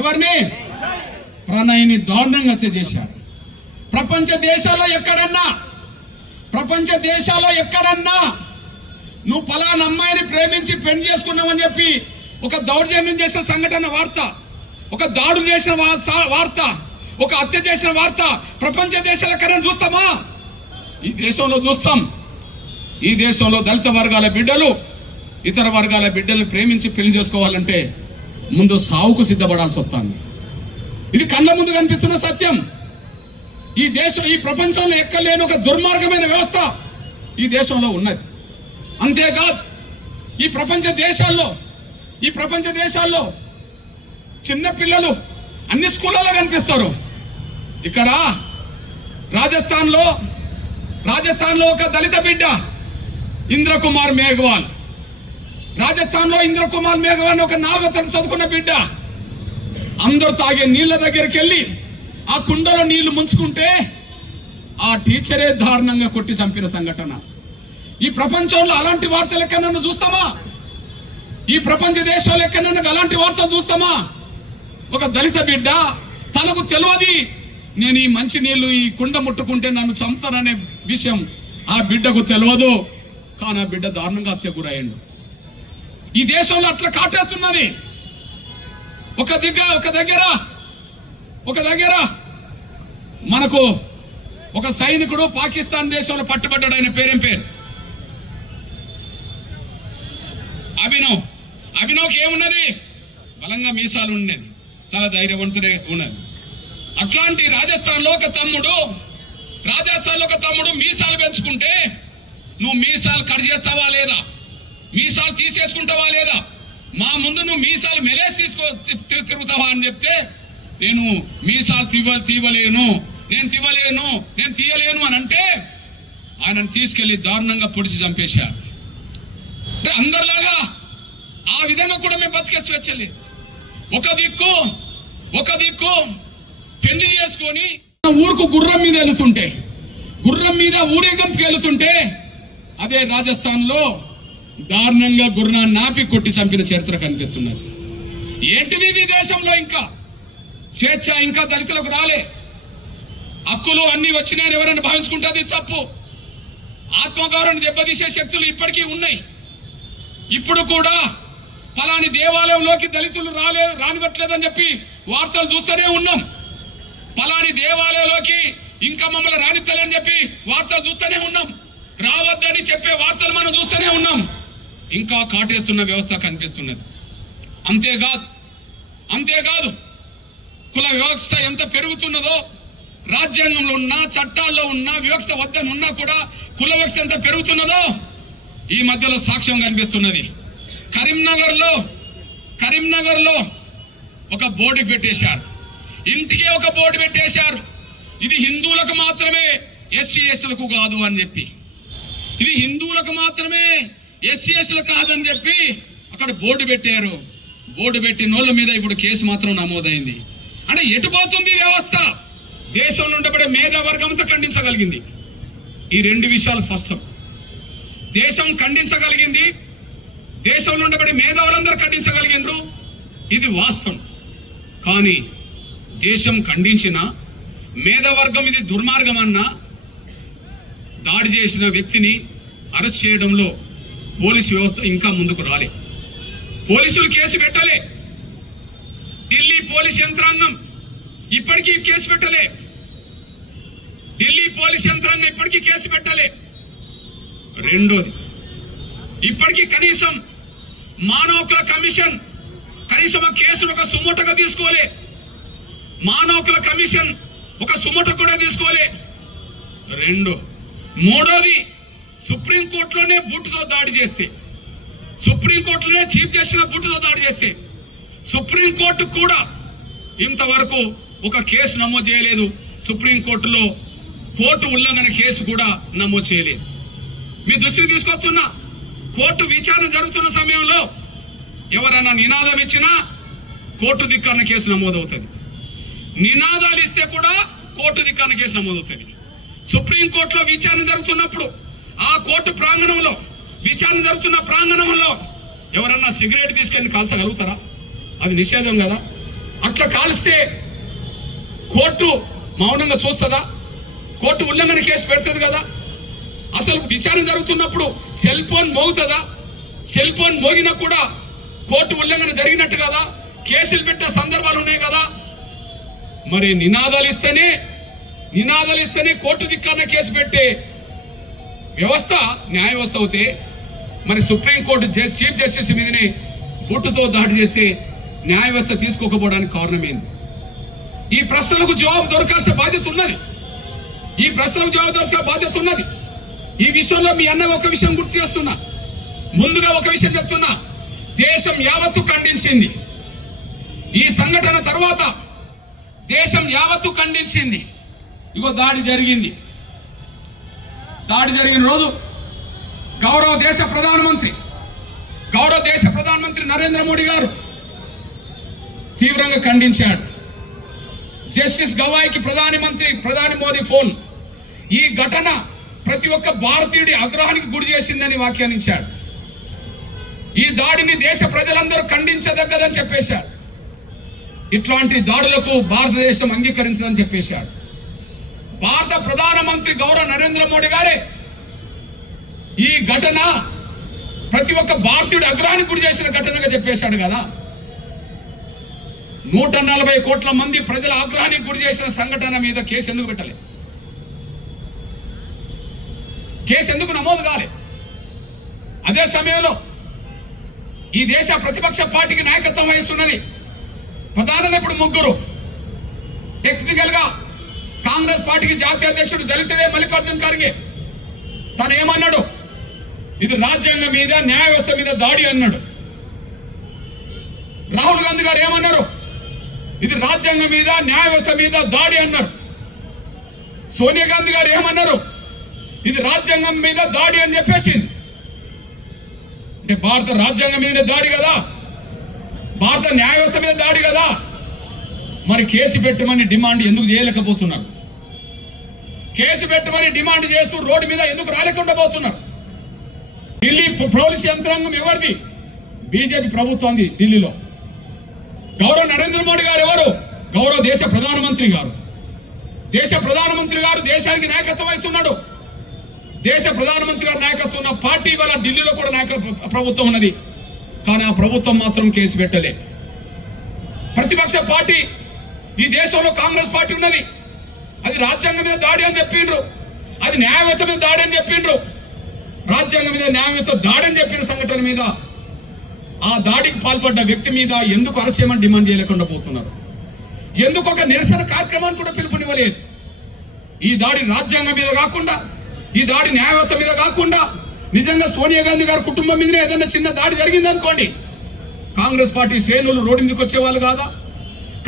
ఎవరిని ప్రణయ్ని దారుణంగా హత్య చేశాడు. ప్రపంచ దేశాల్లో ఎక్కడన్నా నువ్వు పలానా అమ్మాయిని ప్రేమించి పెళ్లి చేసుకున్నావని చెప్పి ఒక దౌర్జన్యం చేసిన సంఘటన వార్త, ఒక దాడులు చేసిన వార్త, ఒక హత్య చేసిన వార్త ప్రపంచ దేశాల కన్నా చూస్తామా? ఈ దేశంలో చూస్తాం. ఈ దేశంలో దళిత వర్గాల బిడ్డలు ఇతర వర్గాల బిడ్డలు ప్రేమించి పెళ్లి చేసుకోవాలంటే ముందు సావుకు సిద్ధపడాల్సి వస్తుంది. ఇది కళ్ళ ముందు కనిపిస్తున్న సత్యం. ఈ ప్రపంచంలో ఎక్కలేని ఒక దుర్మార్గమైన వ్యవస్థ ఈ దేశంలో ఉన్నది. అంతేకాదు ఈ ప్రపంచ దేశాల్లో చిన్న పిల్లలు అన్ని స్కూళ్ళలో కనిపిస్తారు. ఇక్కడ రాజస్థాన్లో ఒక దళిత బిడ్డ ఇంద్రకుమార్ మేఘవాల్, రాజస్థాన్లో ఇంద్రకుమార్ మేఘవాల్ ఒక 4వ తరగతి చదువుకున్న బిడ్డ అందరూ తాగే నీళ్ల దగ్గరికి వెళ్ళి ఆ కుండలో నీళ్లు ముంచుకుంటే ఆ టీచరే దారుణంగా కొట్టి చంపిన సంఘటన. ఈ ప్రపంచంలో అలాంటి వార్తలు ఎక్కడన్నా చూస్తామా? ఈ ప్రపంచ దేశాలు ఎక్కడన్నా అలాంటి వార్తలు చూస్తామా? ఒక దళిత బిడ్డ తనకు తెలియదు నేను ఈ మంచి నీళ్లు ఈ కుండ ముట్టుకుంటే నన్ను చంపుతాననే విషయం ఆ బిడ్డకు తెలియదు. కానీ ఆ బిడ్డ దారుణంగా హత్య గురయ్యాడు. ఈ దేశంలో అట్లా కాటేస్తున్నది. ఒక దగ్గర మనకు ఒక సైనికుడు పాకిస్తాన్ దేశంలో పట్టుబడ్డాడు. ఆయన పేరు అభినవ్కి ఏమున్నది? బలంగా మీసాలు ఉన్నది, చాలా ధైర్యవంతుడే ఉన్నది. అట్లాంటి రాజస్థాన్లో ఒక తమ్ముడు మీసాలు పెంచుకుంటే నువ్వు మీసాలు కట్ చేస్తావా లేదా, మీసాలు తీసేసుకుంటావా లేదా, మా ముందు నువ్వు మీసాలు మెలేసి తిరుగుతావా అని చెప్తే నేను మీసాలు తీయలేను అని అంటే ఆయనను తీసుకెళ్లి దారుణంగా పొడిచి చంపేశారు. అంటే అందరిలాగా ఆ విధంగా కూడా మేము బతికే స్వేచ్ఛ లేదు. ఒక దిక్కు పెళ్లి చేసుకొని ఊరుకు గుర్రం మీద ఊరేగింపుకి వెళుతుంటే అదే రాజస్థాన్ లో దారుణంగా గుర్రాన్ని నాపి కొట్టి చంపిన చరిత్ర కనిపిస్తున్నది. ఏంటిది ఈ దేశంలో? ఇంకా స్వేచ్ఛ ఇంకా దళితులకు రాలే. హక్కులు అన్ని వచ్చినాయని ఎవరైనా భావించుకుంటే అది తప్పు. ఆత్మగౌరవాన్ని దెబ్బతీసే శక్తులు ఇప్పటికీ ఉన్నాయి. ఇప్పుడు కూడా ఫలాని దేవాలయంలోకి దళితులు రానివ్వట్లేదని చెప్పి వార్తలు చూస్తూనే ఉన్నాం. ఫలాని దేవాలయంలోకి ఇంకా మమ్మల్ని రానిత్తలేని చెప్పి వార్తలు చూస్తూనే ఉన్నాం. రావద్దని చెప్పే వార్తలు మనం చూస్తూనే ఉన్నాం. ఇంకా కాటేస్తున్న వ్యవస్థ కనిపిస్తున్నది. అంతేకాదు కుల వ్యవస్థ ఎంత పెరుగుతున్నదో రాజ్యాంగంలో ఉన్నా, చట్టాల్లో ఉన్నా, వివక్ష వద్దని ఉన్నా కూడా కుల వివక్ష ఎంత పెరుగుతున్నదో ఈ మధ్యలో సాక్ష్యం కనిపిస్తున్నది. కరీంనగర్లో ఒక బోర్డు పెట్టేశారు, ఇంటికే ఒక బోర్డు పెట్టేశారు. ఇది హిందువులకు మాత్రమే, ఎస్సీ ఎస్టీలకు కాదు అని చెప్పి, ఇది హిందువులకు మాత్రమే, ఎస్సీ ఎస్టీలకు కాదని చెప్పి అక్కడ బోర్డు పెట్టారు. బోర్డు పెట్టిన వాళ్ళ మీద ఇప్పుడు కేసు మాత్రం నమోదైంది. అంటే ఎటుపోతుంది వ్యవస్థ? దేశంలో ఉండబడే మేధావర్గంతో ఖండించగలిగింది. ఈ రెండు విషయాలు స్పష్టం. దేశం ఖండించగలిగింది, దేశంలో ఉండబడే మేధావులందరూ ఖండించగలిగినరు, ఇది వాస్తవం. కానీ దేశం ఖండించిన మేధావర్గం ఇది దుర్మార్గం అన్నా దాడి చేసిన వ్యక్తిని అరెస్ట్ చేయడంలో పోలీసు వ్యవస్థ ఇంకా ముందుకు రాలే. పోలీసులు కేసు పెట్టలే. ఢిల్లీ పోలీస్ యంత్రాంగం ఇప్పటికీ కేసు పెట్టలే. ఢిల్లీ పోలీస్ యంత్రాంగం ఇప్పటికీ కేసు పెట్టలే. రెండోది, ఇప్పటికీ కనీసం మానవ హక్కుల కమిషన్ కనీసం ఆ కేసును ఒక సుమోటగా తీసుకోలే. మానవ హక్కుల కమిషన్ ఒక సుమోట కూడా తీసుకోలే. మూడోది, సుప్రీంకోర్టులోనే బూటుతో దాడి చేస్తే, సుప్రీంకోర్టులోనే చీఫ్ జస్టిస్ బూటుతో దాడి చేస్తే సుప్రీంకోర్టు కూడా ఇంతవరకు ఒక కేసు నమోదు చేయలేదు. సుప్రీంకోర్టులో కోర్టు ఉల్లంఘన కేసు కూడా నమోదు చేయలేదు. మీ దృష్టికి తీసుకొస్తున్నా, కోర్టు విచారణ జరుగుతున్న సమయంలో ఎవరైనా నినాదం ఇచ్చినా కోర్టు ధిక్కరణ కేసు నమోదవుతుంది. నినాదాలు ఇస్తే కూడా కోర్టు ధిక్కరణ కేసు నమోదవుతుంది. సుప్రీంకోర్టులో విచారణ జరుగుతున్నప్పుడు ఆ కోర్టు ప్రాంగణంలో, విచారణ జరుగుతున్న ప్రాంగణంలో ఎవరన్నా సిగరెట్ తీసుకెళ్ళి కాల్చగలుగుతారా? అది నిషేధం కదా. అట్లా కాల్స్తే కోర్టు మౌనంగా చూస్తుందా? కోర్టు ఉల్లంఘన కేసు పెడుతుంది కదా. అసలు విచారణ జరుగుతున్నప్పుడు సెల్ ఫోన్ మోగుతుందా? సెల్ ఫోన్ మోగినా కూడా కోర్టు ఉల్లంఘన జరిగినట్టు కదా, కేసులు పెట్టే సందర్భాలు ఉన్నాయి కదా. మరి నినాదాలు ఇస్తేనే కోర్టు ధిక్కరణ కేసు పెట్టే వ్యవస్థ న్యాయ వ్యవస్థ అవుతే, మరి సుప్రీంకోర్టు చీఫ్ జస్టిస్ మీదనే బూటుతో దాడి చేస్తే న్యాయ వ్యవస్థ తీసుకోకపోవడానికి కారణమైంది. ఈ ప్రశ్నలకు జవాబు దొరకాల్సిన బాధ్యత ఉన్నది. ఈ విషయంలో మీ అన్న ఒక విషయం గుర్తు చేస్తున్నా. ముందుగా ఒక విషయం చెప్తున్నా, దేశం యావత్తు ఖండించింది. ఈ సంఘటన తర్వాత దేశం యావత్తు ఖండించింది. ఇగో దాడి జరిగిన రోజు గౌరవ దేశ ప్రధానమంత్రి నరేంద్ర మోడీ గారు తీవ్రంగా ఖండించాడు. జస్టిస్ గవాయికి ప్రధాని మోడీ ఫోన్, ఈ ఘటన ప్రతి ఒక్క భారతీయుడి ఆగ్రహానికి గురి చేసిందని వ్యాఖ్యానించాడు. ఈ దాడిని దేశ ప్రజలందరూ ఖండించదగ్గదని చెప్పేశారు. ఇట్లాంటి దాడులకు భారతదేశం అంగీకరించదని చెప్పేశాడు. భారత ప్రధానమంత్రి గౌరవ నరేంద్ర మోడీ గారే ఈ ఘటన ప్రతి ఒక్క భారతీయుడి ఆగ్రహానికి గురి చేసిన ఘటనగా చెప్పేశాడు కదా. 140 కోట్ల మంది ప్రజల ఆగ్రహానికి గురి చేసిన సంఘటన మీద కేసు ఎందుకు పెట్టలే? కేసు ఎందుకు నమోదు కాలే? అదే సమయంలో ఈ దేశ ప్రతిపక్ష పార్టీకి నాయకత్వం వహిస్తున్నది ప్రధానంగా ఇప్పుడు ముగ్గురు. టెక్నికల్ గా కాంగ్రెస్ పార్టీకి జాతీయ అధ్యక్షుడు దళితుడే మల్లికార్జున ఖర్గే. తను ఏమన్నాడు? ఇది రాజ్యాంగం మీద, న్యాయ వ్యవస్థ మీద దాడి అన్నాడు. రాహుల్ గాంధీ గారు ఏమన్నారు? ఇది రాజ్యాంగం మీద, న్యాయ వ్యవస్థ మీద దాడి అన్నారు. సోనియా గాంధీ గారు ఏమన్నారు? ఇది రాజ్యాంగం మీద దాడి అని చెప్పేసింది. అంటే భారత రాజ్యాంగం మీద దాడి కదా, భారత న్యాయ వ్యవస్థ మీద దాడి కదా. మరి కేసు పెట్టమని డిమాండ్ ఎందుకు చేయలేకపోతున్నారు? కేసు పెట్టమని డిమాండ్ చేస్తూ రోడ్డు మీద ఎందుకు రాలేకుండా పోతున్నారు? ఢిల్లీ పోలీస్ యంత్రాంగం ఎవరిది? బీజేపీ ప్రభుత్వాన్ని ఢిల్లీలో. గౌరవ నరేంద్ర మోడీ గారు ఎవరు? గౌరవ దేశ ప్రధానమంత్రి గారు. దేశానికి నాయకత్వం వహిస్తున్నాడు. దేశ ప్రధానమంత్రి గారు నాయకత్వం ఉన్న పార్టీ వల్ల ఢిల్లీలో కూడా ప్రభుత్వం ఉన్నది. కానీ ఆ ప్రభుత్వం మాత్రం కేసు పెట్టలే. ప్రతిపక్ష పార్టీ ఈ దేశంలో కాంగ్రెస్ పార్టీ ఉన్నది. అది రాజ్యాంగం మీద దాడి అని చెప్పిండ్రు, అది న్యాయవేత్త మీద దాడి అని చెప్పిండ్రు. రాజ్యాంగం మీద, న్యాయవేత్త దాడి అని చెప్పిన సంఘటన మీద, ఆ దాడికి పాల్పడ్డ వ్యక్తి మీద ఎందుకు అరెస్ట్ చేయమని డిమాండ్ చేయలేకుండా పోతున్నారు? ఎందుకు ఒక నిరసన కార్యక్రమాన్ని కూడా పిలుపునివ్వలేదు? ఈ దాడి రాజ్యాంగం మీద కాకుండా, ఈ దాడి న్యాయవ్యవస్థ మీద కాకుండా, నిజంగా సోనియా గాంధీ గారి కుటుంబం మీదనే ఏదైనా చిన్న దాడి జరిగింది అనుకోండి, కాంగ్రెస్ పార్టీ శ్రేణులు రోడ్డు మీదకి వచ్చేవాళ్ళు కాదా?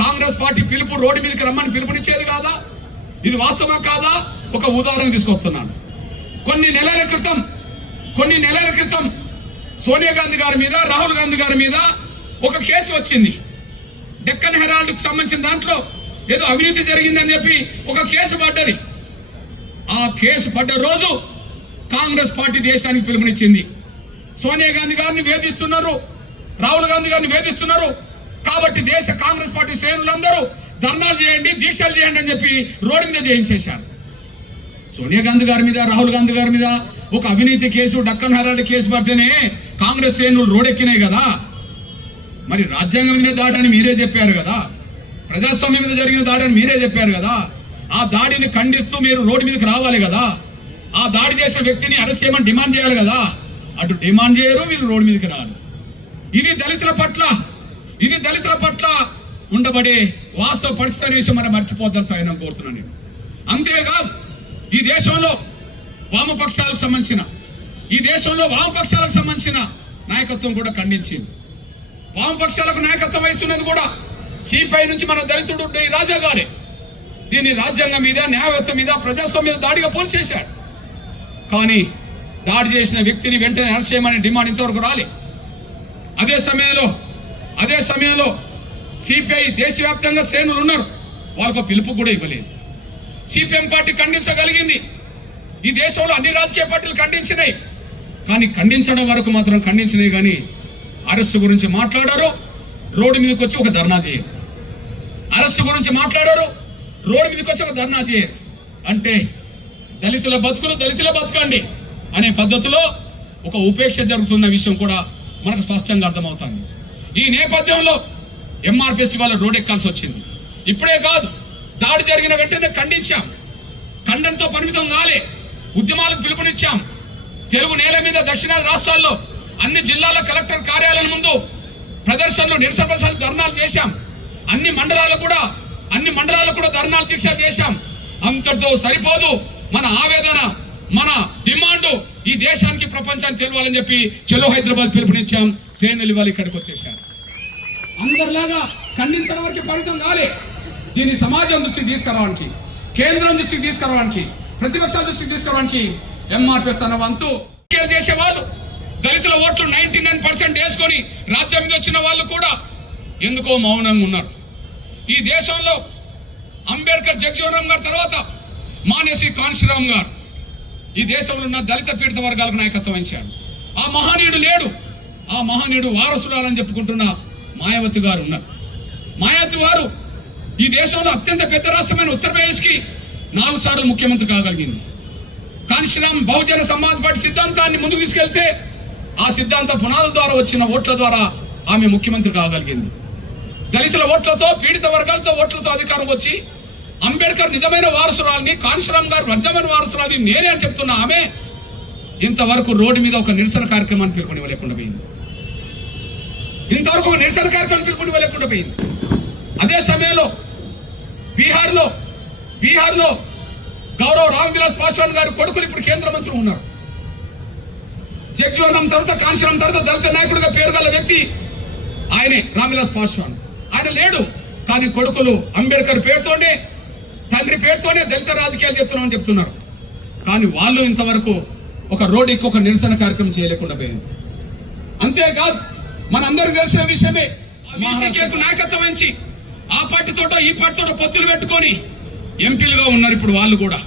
కాంగ్రెస్ పార్టీ పిలుపు రోడ్డు మీదకి రమ్మని పిలుపునిచ్చేది కాదా? ఇది వాస్తవం కాదా? ఒక ఉదాహరణ తీసుకొస్తున్నాను. కొన్ని నెలల క్రితం సోనియా గాంధీ గారి మీద, రాహుల్ గాంధీ గారి మీద ఒక కేసు వచ్చింది. డెక్కన్ హెరాల్డ్కి సంబంధించిన దాంట్లో ఏదో అవినీతి జరిగిందని చెప్పి ఒక కేసు పడ్డది. ఆ కేసు పడ్డ రోజు కాంగ్రెస్ పార్టీ దేశానికి పిలుపునిచ్చింది. సోనియా గాంధీ గారిని వేధిస్తున్నారు, రాహుల్ గాంధీ గారిని వేధిస్తున్నారు కాబట్టి దేశ కాంగ్రెస్ పార్టీ శ్రేణులందరూ ధర్నాలు చేయండి, దీక్షలు చేయండి అని చెప్పి రోడ్డు మీద చేయించేశారు. సోనియా గాంధీ గారి మీద, రాహుల్ గాంధీ గారి మీద ఒక అవినీతి కేసు, డక్కన్ హెరాల్డ్ కేసు పడితేనే కాంగ్రెస్ శ్రేణులు రోడ్డెక్కినాయి కదా. మరి రాజ్యాంగం మీద దాడని మీరే చెప్పారు కదా, ప్రజాస్వామ్యం మీద జరిగిన దాడని మీరే చెప్పారు కదా. ఆ దాడిని ఖండిస్తూ మీరు రోడ్డు మీదకి రావాలి కదా. ఆ దాడి చేసిన వ్యక్తిని అరెస్ట్ చేయమని డిమాండ్ చేయాలి కదా. అటు డిమాండ్ చేయరు, వీళ్ళు రోడ్డు మీదకి రారు. ఇది దళితుల పట్ల ఉండబడే వాస్తవ పరిస్థితి అనే విషయం మనం మర్చిపోతారు సార్, నేను కోరుతున్నాను. నేను అంతేకాదు, ఈ దేశంలో వామపక్షాలకు సంబంధించిన నాయకత్వం కూడా ఖండించింది. వామపక్షాలకు నాయకత్వం వహిస్తున్నది కూడా సిపిఐ నుంచి మన దళితుడు రాజా గారే. దీన్ని రాజ్యాంగం మీద, న్యాయవ్యవస్థ మీద, ప్రజాస్వామ్యం మీద దాడిగా పోల్చేశాడు. కానీ దాడి చేసిన వ్యక్తిని వెంటనే అరెస్ట్ చేయమని డిమాండ్ ఇంతవరకు రాలే. అదే సమయంలో సిపిఐ దేశవ్యాప్తంగా శ్రేణులు ఉన్నారు, వాళ్ళకు పిలుపు కూడా ఇవ్వలేదు. సిపిఎం పార్టీ ఖండించగలిగింది. ఈ దేశంలో అన్ని రాజకీయ పార్టీలు ఖండించినాయి, కానీ ఖండించడం వరకు మాత్రం ఖండించినాయి. కానీ అరెస్టు గురించి మాట్లాడారు, రోడ్డు మీదకి వచ్చి ఒక ధర్నా చేయరు. అంటే దళితుల బతుకండి అనే పద్ధతిలో ఒక ఉపేక్ష జరుగుతున్న విషయం కూడా మనకు స్పష్టంగా అర్థమవుతుంది. ఈ నేపథ్యంలో ఎంఆర్పిఎస్ వాళ్ళ రోడ్ ఎక్కాల్సి వచ్చింది. ఇప్పుడే కాదు, దాడి జరిగిన వెంటనే ఖండించాం. ఖండనతో పరిమితం కాలే, ఉద్యమాలకు పిలుపునిచ్చాం. తెలుగు నేల మీద దక్షిణాది రాష్ట్రాల్లో అన్ని జిల్లాల కలెక్టర్ కార్యాలయాల ముందు ప్రదర్శనలు, నిరసన ప్రదర్శనలు, ధర్నాలు చేశాం. అన్ని మండలాలకు కూడా ధర్నాలు, దీక్షలు చేశాం. అంతటితో సరిపోదు. మన ఆవేదన, మన డిమాండ్ ఈ దేశానికి, ప్రపంచానికి తెలియాలని చెప్పి చలో హైదరాబాద్ పిలుపునిచ్చాం. శ్రేణులు ఇవాళ ఇక్కడికి వచ్చేసారు. అందరిలాగా ఖండించడం వరకు పరిమితం కాలే. దీన్ని సమాజం దృష్టికి తీసుకురావడానికి, కేంద్రం దృష్టికి తీసుకురావడానికి, ప్రతిపక్షాల దృష్టికి తీసుకురావడానికి ఎంఆర్పిఎస్ తన వంతు చేసేవాళ్ళు. దళితుల ఓట్లు 99% వేసుకొని రాజ్యం మీద వచ్చిన వాళ్ళు కూడా ఎందుకో మౌనంగా ఉన్నారు. ఈ దేశంలో అంబేద్కర్, జగజీవన్ గారి తర్వాత మానేసి కాన్షీరామ్ గారు ఈ దేశంలో ఉన్న దళిత పీడిత వర్గాలకు నాయకత్వం వహించారు. ఆ మహనీయుడు లేడు. ఆ మహనీయుడు వారసురాలని చెప్పుకుంటున్న మాయావతి గారు ఉన్నారు. మాయావతి గారు ఈ దేశంలో అత్యంత పెద్ద రాష్ట్రమైన ఉత్తరప్రదేశ్కి 4 సార్లు ముఖ్యమంత్రి కాగలిగింది. కాన్షీరామ్ బహుజన సమాజ్ పార్టీ సిద్ధాంతాన్ని ముందుకు తీసుకెళ్తే ఆ సిద్ధాంత పునాదుల ద్వారా వచ్చిన ఓట్ల ద్వారా ఆమె ముఖ్యమంత్రి కాగలిగింది. దళితుల ఓట్లతో, పీడిత వర్గాలతో ఓట్లతో అధికారం వచ్చి అంబేద్కర్ నిజమైన వారసురాలని, కాన్షీరామ్ గారు నిజమైన వారసురాలని నేనే అని చెప్తున్న ఆమె ఇంతవరకు రోడ్డు మీద ఒక నిరసన కార్యక్రమాన్ని పిలుపునివ్వలేకుండా పోయింది. అదే సమయంలో బీహార్లో గౌరవ్ రామ్ విలాస్ పాస్వాన్ గారు కొడుకులు ఇప్పుడు కేంద్ర మంత్రి ఉన్నారు. జగజీవన్ తర్వాత, కాన్షీరామ్ తర్వాత దళిత నాయకుడిగా పేరు గల వ్యక్తి ఆయనే రామ్ విలాస్ పాస్వాన్. ఆయన లేడు, కానీ కొడుకులు అంబేద్కర్ పేరుతోనే, తండ్రి పేరుతోనే దళిత రాజకీయాలు చేస్తున్నామని చెప్తున్నారు. కానీ వాళ్ళు ఇంతవరకు ఒక రోడ్ ఎక్కి ఒక నిరసన కార్యక్రమం చేయలేకుండా పోయింది. అంతేకాదు, మనందరికీ తెలిసిన విషయమే, బీసీకేకు నాయకత్వం వహించి ఆ పార్టీతోటో ఈ పార్టీతోటో పొత్తులు పెట్టుకొని ఎంపీలుగా ఉన్నారు ఇప్పుడు వాళ్ళు కూడా.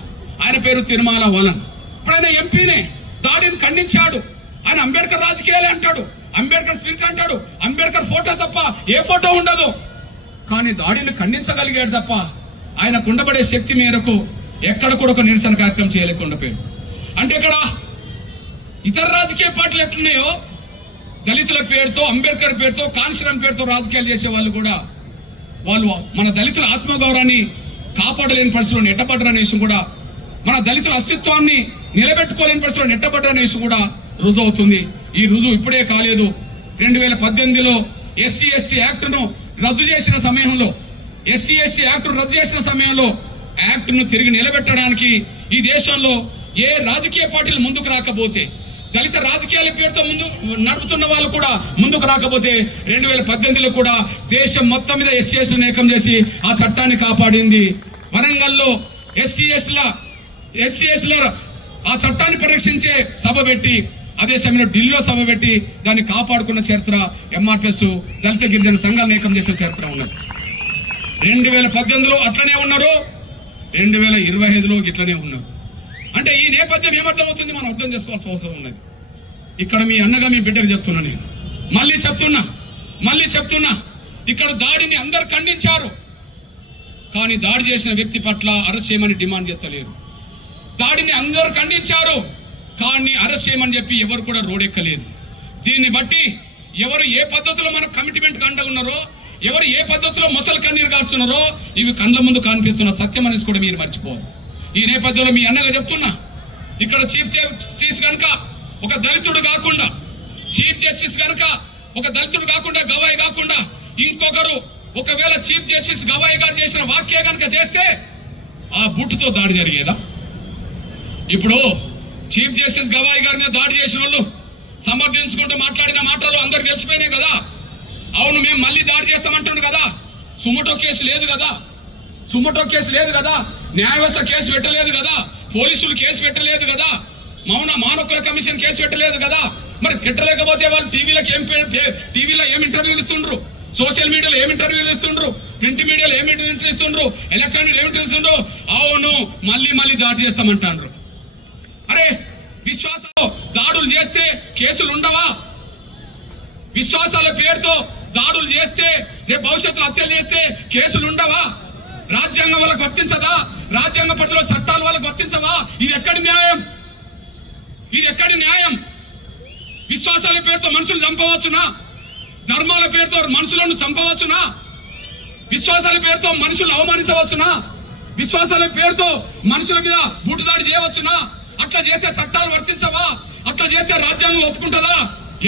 ఆయన పేరు తిరుమల వలన్. ఇప్పుడైనా ఎంపీనే దాడిని ఖండించాడు. ఆయన అంబేద్కర్ రాజకీయాలే అంటాడు, అంబేద్కర్ స్పిరిట్ అంటాడు, అంబేద్కర్ ఫోటో తప్ప ఏ ఫోటో ఉండదు. కానీ దాడిని ఖండించగలిగాడు తప్ప ఆయన కుండబడే శక్తి మేరకు ఎక్కడ కూడా ఒక నిరసన కార్యక్రమం చేయలేకుండా పోయాడు. అంటే ఇక్కడ ఇతర రాజకీయ పార్టీలు ఎట్లున్నాయో దళితుల పేరుతో, అంబేద్కర్ పేరుతో, కాన్షీరామ్ పేరుతో రాజకీయాలు చేసే వాళ్ళు కూడా వాళ్ళు మన దళితుల ఆత్మగౌరవాన్ని కాపాడలేని పరిస్థితుల్లో నెట్టబడ్డరనే విషయం కూడా, మన దళితుల అస్తిత్వాన్ని నిలబెట్టుకోలేని పరిస్థితుల్లో నెట్టబడ్డరనే విషయం కూడా రుజువు అవుతుంది. ఈ రుజువు ఇప్పుడే కాలేదు. 2018లో ఎస్సీ ఎస్టీ యాక్ట్ను రద్దు చేసిన సమయంలో యాక్ట్ను తిరిగి నిలబెట్టడానికి ఈ దేశంలో ఏ రాజకీయ పార్టీలు ముందుకు రాకపోతే, దళిత రాజకీయాల పేరుతో ముందు నడుపుతున్న వాళ్ళు కూడా ముందుకు రాకపోతే 2018లో కూడా దేశం మొత్తం మీద ఎస్సీ ఎస్టీలను ఏకం చేసి ఆ చట్టాన్ని కాపాడింది. వరంగల్లో ఎస్సీ ఎస్టీల ఆ చట్టాన్ని పరీక్షించే సభ పెట్టి, అదే సమయంలో ఢిల్లీలో సభ పెట్టి దాన్ని కాపాడుకున్న చరిత్ర ఎంఆర్పిఎస్ దళిత గిరిజన సంఘాలను ఏకం చేసిన చరిత్ర ఉన్నది. 2018లో అట్లనే ఉన్నారు, 2025లో ఇట్లనే ఉన్నారు. అంటే ఈ నేపథ్యం ఏమర్థమవుతుంది మనం అర్థం చేసుకోవాల్సిన అవసరం ఉన్నది. ఇక్కడ మీ అన్నగా మీ బిడ్డకు చెప్తున్నా, నేను మళ్ళీ చెప్తున్నా ఇక్కడ దాడిని అందరు ఖండించారు, కానీ దాడి చేసిన వ్యక్తి పట్ల అరెస్ట్ చేయమని డిమాండ్ చేస్తలేరు. దాడిని అందరూ ఖండించారు, కానీ అరెస్ట్ చేయమని చెప్పి ఎవరు కూడా రోడెక్కలేదు. దీన్ని బట్టి ఎవరు ఏ పద్ధతిలో మనకు కమిట్మెంట్ అండగున్నారో, ఎవరు ఏ పద్ధతిలో మొసలు కన్నీరు కాస్తున్నారో ఇవి కండ్ల ముందు కనిపిస్తున్న సత్యం అనేది కూడా మీరు మర్చిపోరు. ఈ నేపథ్యంలో మీ అన్నగా చెప్తున్నా, ఇక్కడ చీఫ్ జస్టిస్ కనుక ఒక దళితుడు కాకుండా, చీఫ్ జస్టిస్ కనుక ఒక దళితుడు కాకుండా, గవాయి కాకుండా ఇంకొకరు ఒకవేళ చీఫ్ జస్టిస్ గవాయి గారు చేసిన వాక్య కనుక చేస్తే ఆ బుట్టుతో దాడి జరిగేదా? ఇప్పుడు చీఫ్ జస్టిస్ గవాయి గారి మీద దాడి చేసిన వాళ్ళు సమర్థించుకుంటూ మాట్లాడిన మాటలు అందరికి తెలిసిపోయినాయి కదా. అవును, మేము మళ్ళీ దాడి చేస్తామంటుండు కదా. సుమోటో కేసు లేదు కదా, న్యాయ వ్యవస్థ కేసు పెట్టలేదు కదా, పోలీసులు కేసు పెట్టలేదు కదా, మానవకుల కమిషన్ కేసు పెట్టలేదు కదా. మరి పెట్టలేకపోతే వాళ్ళు టీవీలో ఏం ఇంటర్వ్యూలు ఇస్తుండ్రు, సోషల్ మీడియాలో ఏం ఇంటర్వ్యూలు ఇస్తుండ్రు, ప్రింట్ మీడియాలో ఏం ఇంటర్వ్యూలు ఇస్తుండ్రు, ఎలక్ట్రానిక్ ఏం ఇంటర్వ్యూలు ఇస్తుండ్రు. అవును, మళ్ళీ దాడి చేస్తామంటారు. అరే, విశ్వాసంలో దాడులు చేస్తే కేసులు ఉండవా? విశ్వాసాల పేరుతో దాడులు చేస్తే, రేపు భవిష్యత్తులో హత్యలు చేస్తే కేసులు ఉండవా? రాజ్యాంగం వాళ్ళకు వర్తించదా? రాజ్యాంగ పరిధిలో చట్టాలు వాళ్ళకు వర్తించవా? ఇది ఎక్కడి న్యాయం? విశ్వాసాల పేరుతో మనుషులు చంపవచ్చునా? ధర్మాల పేరుతో మనుషులను చంపవచ్చునా? విశ్వాసాల పేరుతో మనుషులు అవమానించవచ్చునా? విశ్వాసాల పేరుతో మనుషుల మీద బూటుదాడి చేయవచ్చునా? అట్లా చేస్తే చట్టాలు వర్తించవా? అట్లా చేస్తే రాజ్యాంగం ఒప్పుకుంటుందా?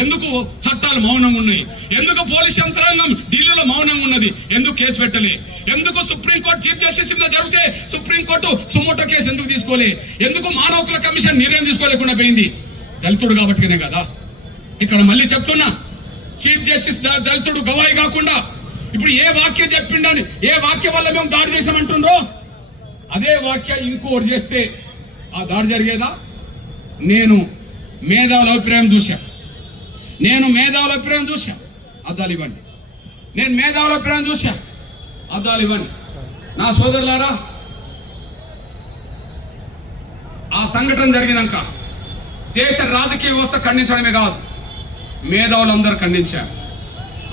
ఎందుకు చట్టాలు మౌనంగా ఉన్నాయి? ఎందుకు పోలీస్ యంత్రాంగం ఢిల్లీలో మౌనంగా ఉన్నది? ఎందుకు కేసు పెట్టలే? ఎందుకు సుప్రీంకోర్టు చీఫ్ జస్టిస్ మీద జరిగితే సుప్రీంకోర్టు సుమోటో కేసు ఎందుకు తీసుకోలే? ఎందుకు మానవ హక్కుల కమిషన్ నిర్ణయం తీసుకోలేకుండా పోయింది? దళితుడు కాబట్టినే కదా. ఇక్కడ మళ్ళీ చెప్తున్నా, చీఫ్ జస్టిస్ దళితుడు గవాయి కాకుండా ఇప్పుడు ఏ వాక్యం చెప్పిండని, ఏ వాక్యం వల్ల మేము దాడి చేసామంటుండ్రో అదే వాక్యం ఇంకోటి చేస్తే ఆ దాడి జరిగేదా? నేను మేధావుల అభిప్రాయం చూశా, అద్దాలు ఇవ్వండి. నేను మేధావుల అభిప్రాయం చూశా, అద్దాలు ఇవ్వండి. నా సోదరులారా, ఆ సంఘటన జరిగినాక దేశ రాజకీయ వ్యవస్థ ఖండించడమే కాదు, మేధావులు అందరూ ఖండించారు.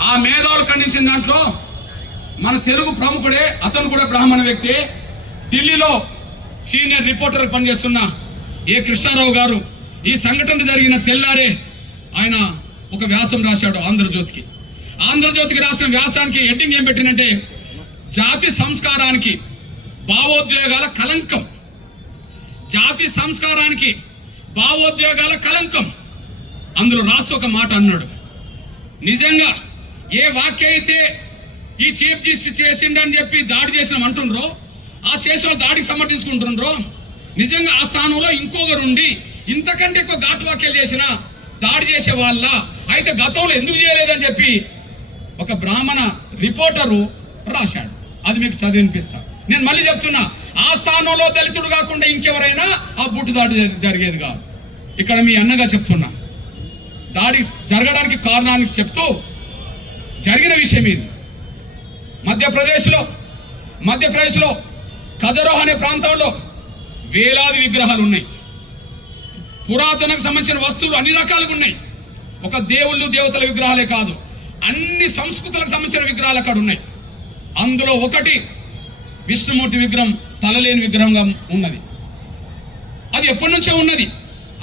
ఆ మేధావులు ఖండించిన దాంట్లో మన తెలుగు ప్రముఖుడే, అతను కూడా బ్రాహ్మణ వ్యక్తి, ఢిల్లీలో సీనియర్ రిపోర్టర్ పనిచేస్తున్న ఏ కృష్ణారావు గారు ఈ సంఘటన జరిగిన తెల్లారే ఆయన ఒక వ్యాసం రాశాడు ఆంధ్రజ్యోతికి రాసిన వ్యాసానికి హెడ్డింగ్ ఏం పెట్టినంటే, జాతి సంస్కారానికి భావోద్వేగాల కలంకం. అందులో రాస్తూ ఒక మాట అన్నాడు, నిజంగా ఏ వాక్య అయితే ఈ చీఫ్ జస్టిస్ చేసిండని చెప్పి దాడి చేసిన అంటుండ్రో, ఆ చేసిన దాడికి సమర్థించుకుంటుండ్రో, నిజంగా ఆ స్థానంలో ఇంకొకరు ఉండి ఇంతకంటే ఎక్కువ ఘాటు వాక్యాలు చేసిన దాడి చేసే వాళ్ళ అయితే గతంలో ఎందుకు చేయలేదని చెప్పి ఒక బ్రాహ్మణ రిపోర్టరు రాశాడు. అది మీకు చదివినిపిస్తా. నేను మళ్ళీ చెప్తున్నా, ఆ స్థానంలో దళితుడు కాకుండా ఇంకెవరైనా ఆ బుట్టు దాడి జరిగేది కాదు. ఇక్కడ మీ అన్నగా చెప్తున్నా, దాడి జరగడానికి కారణానికి చెప్తూ జరిగిన విషయం ఇది. మధ్యప్రదేశ్లో ఖజరోహ్ అనే ప్రాంతంలో వేలాది విగ్రహాలు ఉన్నాయి. పురాతనకు సంబంధించిన వస్తువులు అన్ని రకాలుగా ఉన్నాయి. ఒక దేవుళ్ళు దేవతల విగ్రహాలే కాదు, అన్ని సంస్కృతులకు సంబంధించిన విగ్రహాలు అక్కడ ఉన్నాయి. అందులో ఒకటి విష్ణుమూర్తి విగ్రహం, తలలేని విగ్రహంగా ఉన్నది. అది ఎప్పటి నుంచో ఉన్నది.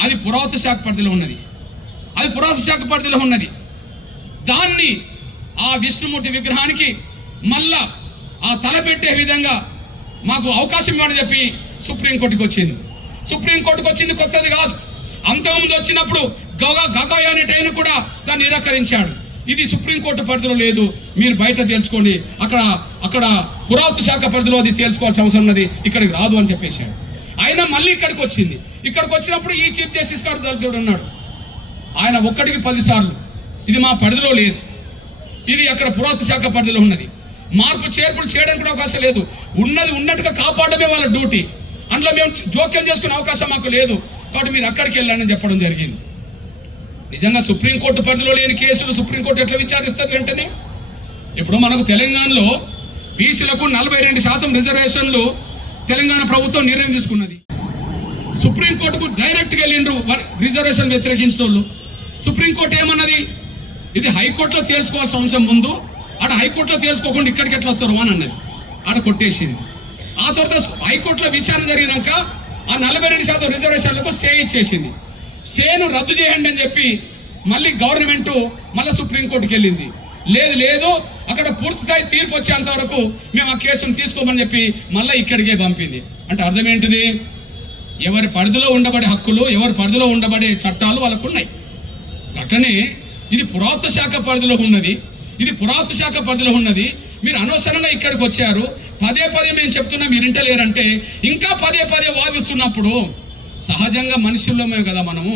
అది పురాతన శాఖ పరిధిలో ఉన్నది. దాన్ని ఆ విష్ణుమూర్తి విగ్రహానికి మళ్ళా ఆ తల పెట్టే విధంగా మాకు అవకాశం ఇవ్వని చెప్పి సుప్రీంకోర్టుకు వచ్చింది కొత్తది కాదు. అంతకుముందు వచ్చినప్పుడు గగోయ్ అనే టైం కూడా దాన్ని నిరాకరించాడు. ఇది సుప్రీంకోర్టు పరిధిలో లేదు, మీరు బయట తెలుసుకోండి, అక్కడ అక్కడ పురాతన శాఖ పరిధిలో అది తేల్చుకోవాల్సిన అవసరం ఉన్నది, ఇక్కడికి రాదు అని చెప్పేశాడు. అయినా మళ్ళీ ఇక్కడికి వచ్చింది. ఇక్కడికి వచ్చినప్పుడు ఈ చీఫ్ జస్టిస్ గారు దళితుడు ఉన్నాడు, ఆయన ఒక్కడికి 10 సార్లు ఇది మా పరిధిలో లేదు, ఇది అక్కడ పురాతన శాఖ పరిధిలో ఉన్నది, మార్పు చేర్పులు చేయడానికి కూడా అవకాశం లేదు, ఉన్నది ఉన్నట్టుగా కాపాడమే వాళ్ళ డ్యూటీ, అందులో మేము జోక్యం చేసుకునే అవకాశం మాకు లేదు, కాబట్టి మీరు అక్కడికి వెళ్ళండి చెప్పడం జరిగింది. నిజంగా సుప్రీంకోర్టు పరిధిలో లేని కేసులు సుప్రీంకోర్టు ఎట్లా విచారిస్తుంది వెంటనే? ఇప్పుడు మనకు తెలంగాణలో బీసీలకు 42% రిజర్వేషన్లు తెలంగాణ ప్రభుత్వం నిర్ణయం తీసుకున్నది. సుప్రీంకోర్టుకు డైరెక్ట్గా వెళ్ళిండ్రు రిజర్వేషన్ వ్యతిరేకించిన వాళ్ళు. సుప్రీంకోర్టు ఏమన్నది, ఇది హైకోర్టులో తేల్చుకోవాల్సిన అంశం ముందు, ఆడ హైకోర్టులో తేల్చుకోకుండా ఇక్కడికి ఎట్లా వస్తారు అని అన్నది, ఆడ కొట్టేసింది. ఆ తర్వాత హైకోర్టులో విచారణ జరిగినాక ఆ 42% రిజర్వేషన్లకు స్టే ఇచ్చేసింది. స్టేను రద్దు చేయండి అని చెప్పి మళ్ళీ గవర్నమెంట్ మళ్ళీ సుప్రీంకోర్టుకి వెళ్ళింది. లేదు అక్కడ పూర్తిస్థాయి తీర్పు వచ్చేంత వరకు మేము ఆ కేసును తీసుకోమని చెప్పి మళ్ళీ ఇక్కడికే పంపింది. అంటే అర్థం ఏంటిది? ఎవరి పరిధిలో ఉండబడే హక్కులు, ఎవరి పరిధిలో ఉండబడే చట్టాలు వాళ్ళకు ఉన్నాయి. అట్లనే ఇది పురాతన శాఖ పరిధిలో ఉన్నది, ఇది పురాతన శాఖ పరిధిలో ఉన్నది, మీరు అనవసరంగా ఇక్కడికి వచ్చారు, పదే మేము చెప్తున్నా మీరు ఇంటలేరంటే ఇంకా పదే వాదిస్తున్నప్పుడు సహజంగా మనుషుల్లో మేము కదా మనము